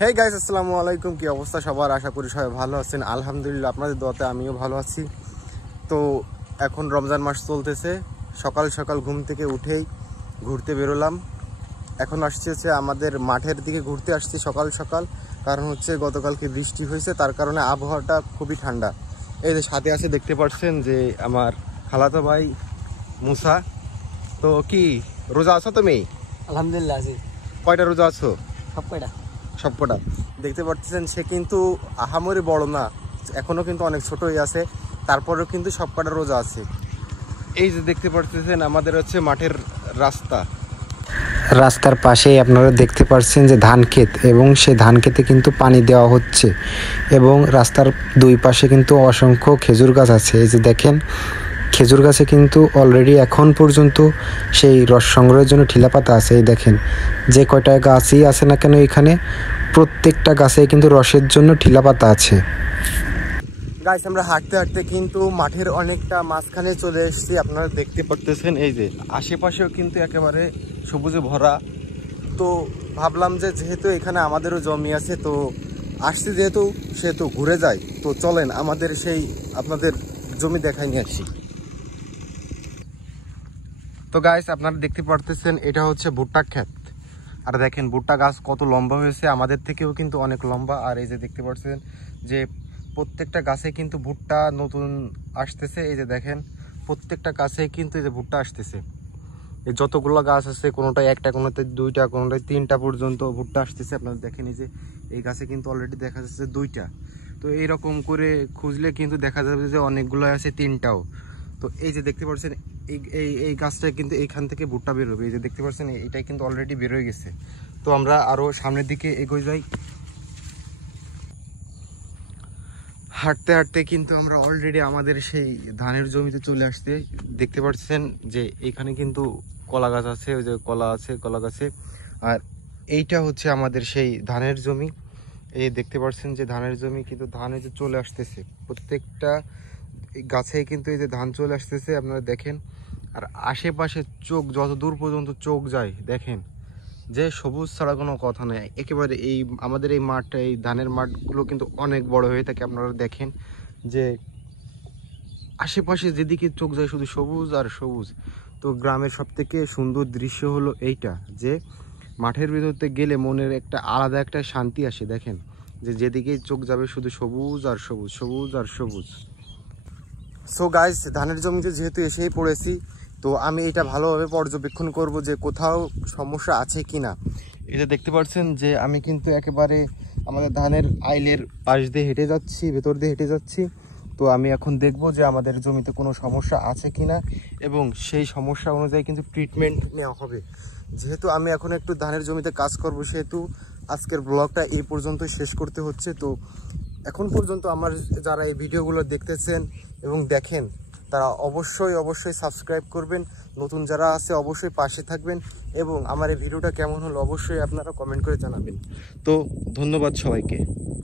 Hey guys, আসসালামু আলাইকুম। কি অবস্থা সবার? আশা করি সবাই ভালো আছেন। আলহামদুলিল্লাহ, আপনাদের দোয়াতে আমিও ভালো আছি। তো এখন রমজান মাস চলতেছে। সকাল সকাল ঘুম থেকে উঠেই ঘুরতে বেরোলাম। এখন আসছে হচ্ছে আমাদের মাঠের দিকে ঘুরতে আসছি সকাল সকাল। কারণ হচ্ছে গতকালকে বৃষ্টি হয়েছে, তার কারণে আবহাওয়াটা খুবই ঠান্ডা। এই যে সাথে আছে, দেখতে পাচ্ছেন যে আমার খালাতো ভাই মুসা। তো কি রোজা আছো তুমি? আলহামদুলিল্লাহ আছি। কয়টা রোজা আছো? সবকটা। দেখতে পাচ্ছেন সে কিন্তু আহামরি বড় না, এখনো কিন্তু অনেক ছোটই আছে, তারপরেও কিন্তু সবকটা রোজা আছে। এই যে দেখতে পাচ্ছেন আমাদের হচ্ছে মাঠের রাস্তা, রাস্তার পাশেই আপনারা দেখতে পাচ্ছেন যে ধান ক্ষেত, এবং সেই ধান ক্ষেতে কিন্তু পানি দেওয়া হচ্ছে, এবং রাস্তার দুই পাশে কিন্তু অসংখ্য খেজুর গাছ আছে। এই যে দেখেন, খেজুর গাছে কিন্তু অলরেডি এখন পর্যন্ত সেই রস সংগ্রহের জন্য ঠিলা পাতা আছে। এই দেখেন, যে কয়টা গাছই আছে না কেন এখানে, প্রত্যেকটা গাছে কিন্তু রসের জন্য ঠিলা পাতা আছে। গাইস, আমরা হাঁটতে হাঁটতে কিন্তু মাঠের অনেকটা মাঝখানে চলে এসেছি। আপনারা দেখতে পাচ্ছেন এই যে আশেপাশেও কিন্তু একেবারে সবুজে ভরা। তো ভাবলাম যে যেহেতু এখানে আমাদেরও জমি আছে, তো আসছি যেহেতু সেহেতু ঘুরে যাই। তো চলেন আমাদের সেই আপনাদের জমি দেখাই নিয়ে আসি। তো গাইস, আপনারা দেখতে পারতেছেন এটা হচ্ছে ভুট্টা ক্ষেত। আর দেখেন ভুট্টা গাছ কত লম্বা হয়েছে, আমাদের থেকেও কিন্তু অনেক লম্বা। আর এই যে দেখতে পাচ্ছেন যে প্রত্যেকটা গাছে কিন্তু ভুট্টা নতুন আসতেছে। এই যে দেখেন, প্রত্যেকটা গাছে কিন্তু এই যে ভুট্টা আসতেছে। এই যতগুলো গাছ আছে, কোনোটায় একটা, কোনোটায় দুইটা, কোনোটায় তিনটা পর্যন্ত ভুট্টা আসতেছে। আপনারা দেখেন এই যে এই গাছে কিন্তু অলরেডি দেখা যাচ্ছে দুইটা। তো এইরকম করে খুঁজলে কিন্তু দেখা যাবে যে অনেকগুলো আছে তিনটাও। তো এই যে দেখতে পাচ্ছেন এই গাছটা কিন্তু এইখান থেকে ভুট্টা বেরোবে। এই যে দেখতে পাচ্ছেন এটাই কিন্তু অলরেডি বেরোয় গেছে। তো আমরা আরও সামনের দিকে এগোই যাই। হাঁটতে হাঁটতে কিন্তু আমরা অলরেডি আমাদের সেই ধানের জমিতে চলে আসতে। দেখতে পাচ্ছেন যে এখানে কিন্তু কলা গাছ আছে, ওই যে কলা আছে, কলা গাছে। আর এইটা হচ্ছে আমাদের সেই ধানের জমি। এই দেখতে পাচ্ছেন যে ধানের জমি, কিন্তু ধান এই যে চলে আসতেছে প্রত্যেকটা গাছে, কিন্তু এই যে ধান চলে আসতেছে আপনারা দেখেন। আর আশেপাশে চোখ যত দূর পর্যন্ত চোখ যায়, দেখেন যে সবুজ ছাড়া কোনো কথা নেই একেবারে। এই আমাদের এই মাঠটা, এই ধানের মাঠগুলো কিন্তু অনেক বড় হয়ে থাকে। আপনারা দেখেন যে আশেপাশে যেদিকে চোখ যায় শুধু সবুজ আর সবুজ। তো গ্রামের সব থেকে সুন্দর দৃশ্য হলো এইটা, যে মাঠের ভিতরতে গেলে মনের একটা আলাদা একটা শান্তি আসে। দেখেন যে যেদিকে চোখ যাবে শুধু সবুজ আর সবুজ, সবুজ আর সবুজ। সো গাইস, ধানের জমিতে যেহেতু এসেই পড়েছি, তো আমি এটা ভালোভাবে পর্যবেক্ষণ করব যে কোথাও সমস্যা আছে কি না। এটা দেখতে পাচ্ছেন যে আমি কিন্তু একেবারে আমাদের ধানের আইলের পাশ দিয়ে হেঁটে যাচ্ছি, ভেতর দিয়ে হেঁটে যাচ্ছি। তো আমি এখন দেখব যে আমাদের জমিতে কোনো সমস্যা আছে কি না, এবং সেই সমস্যা অনুযায়ী কিন্তু ট্রিটমেন্ট নেওয়া হবে। যেহেতু আমি এখন একটু ধানের জমিতে কাজ করব, সেহেতু আজকের ব্লগটা এই পর্যন্ত শেষ করতে হচ্ছে। তো এখন পর্যন্ত আমার যারা এই ভিডিওগুলো দেখতেছেন এবং দেখেন, তারা অবশ্যই সাবস্ক্রাইব করবেন। নতুন যারা আছে অবশ্যই পাশে থাকবেন, এবং আমার এই ভিডিওটা কেমন হলো অবশ্যই আপনারা কমেন্ট করে জানাবেন। তো ধন্যবাদ সবাইকে।